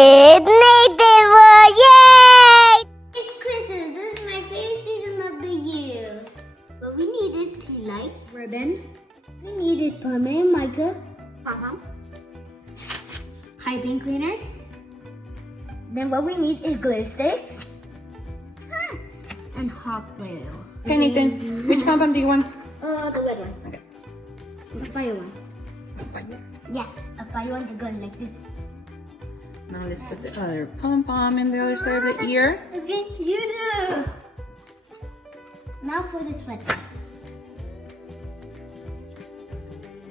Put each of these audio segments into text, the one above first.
with Nathan. Yay! It's Christmas. This is my favorite season of the year. What we need is tea lights, ribbon. We needed permanent marker, pom-poms, piping cleaners. Then what we need is glue sticks and hot glue. Okay, Nathan, which pom-pom do you want? The red one. Okay. The fire one. Fire. Yeah, a fire one to go like this. Now let's put the other pom-pom in the other side of the ear. It's getting cuter. Now for the sweater.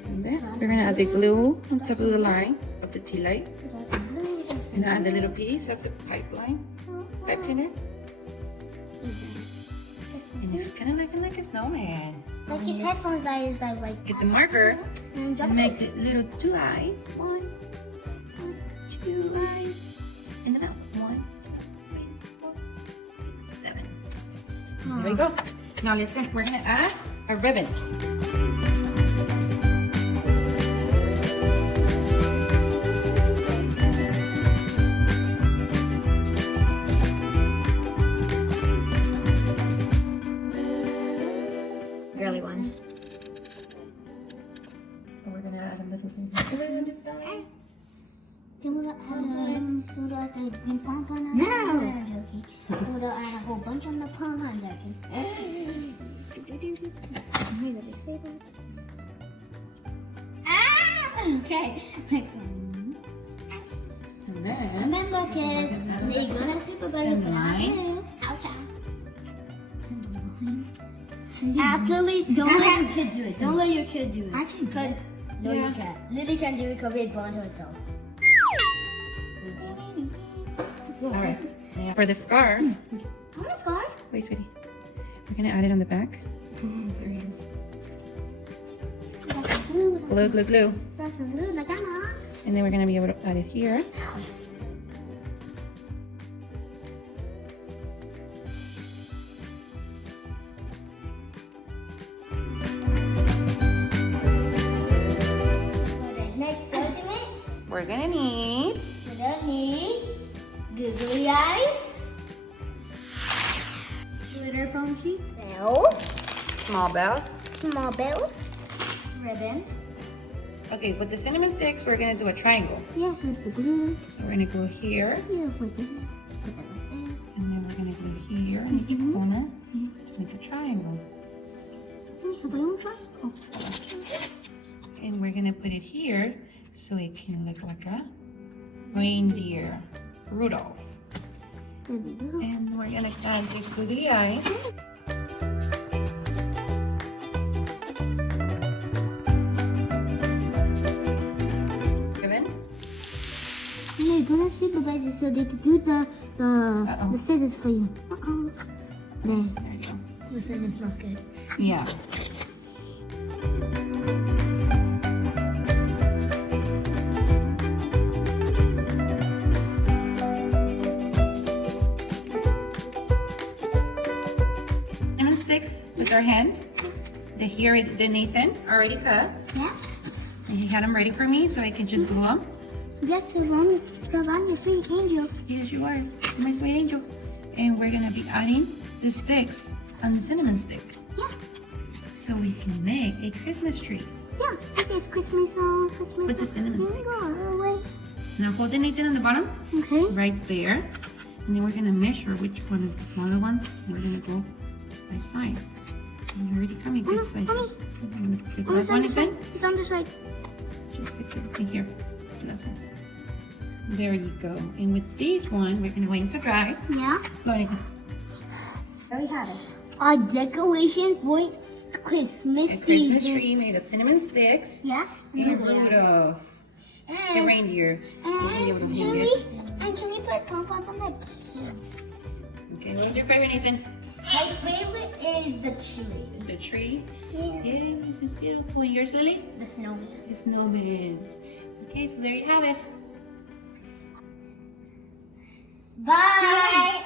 And then we're gonna add the glue on top of the line of the tea light. And add the little piece of the pipe cleaner. And it's kind of looking like a snowman. Like his headphones that is like. Get the marker And and makes it little two eyes. One, two eyes. And then out. 1, 2, 3, 4, 5, 6, 7. And there we go. Now we're gonna add a ribbon. Girly one. So we're gonna add a little bit of glue on this side. No! We'll add a whole bunch on the palm. I'm joking. Okay, next one. And then Remember, kids, they're gonna supervise and for line. Ouch! Actually, don't let your kid do it. Don't let your kid do it. I can do it. No, you can't. Lily can do it because they burned herself. Alright. For the scarf. I want a scarf. Wait, sweetie. We're gonna add it on the back. Glue, glue, glue. Got some glue like that. And then we're gonna be able to add it here. Next ultimate, We're gonna need we don't need googly eyes, glitter foam sheets, bells, small bells. small bells, ribbon. Okay, with the cinnamon sticks, we're gonna do a triangle. Yeah, with the glue. So we're gonna go here, Yeah, with the put that right there. and then we're gonna go here in each corner to make a triangle. We have our own triangle. And we're gonna put it here so it can look like a reindeer, Rudolph. There we go. And we're gonna add the googly eyes. Ribbon. Yeah, you're gonna supervise it so they can do the scissors for you. Uh-oh. There. There you go. The cinnamon smells good. Yeah. Cinnamon sticks with our hands. Here is the Nathan already cut. Yeah? And he had them ready for me so I can just glue them. That's the one because I'm your sweet angel. Yes, you are. You're my sweet angel. And we're gonna be adding the sticks on the cinnamon stick Yeah. so we can make a Christmas tree. Yeah. It is Christmas Christmas. With the cinnamon Here we go. All the way. Now hold the Nathan on the bottom, Okay. right there. And then we're gonna measure which one is the smaller ones. And we're gonna go by size. And you're already coming good size. The last one is in? It's on this side. Just fix it in here. The last one. There you go. And with these one, we're gonna wait to dry. Yeah. Go Nathan. There we have it. Our decoration for Christmas A season. Christmas tree made of cinnamon sticks Yeah. and Rudolph. A reindeer. We'll be able to hang it. And can we put pom-poms on that? Okay, what was your favorite, Nathan? My favorite is the tree. The tree. Yes. Yes, it's beautiful. Yours, Lily? The snowman. The snowman. Okay, so there you have it. Bye.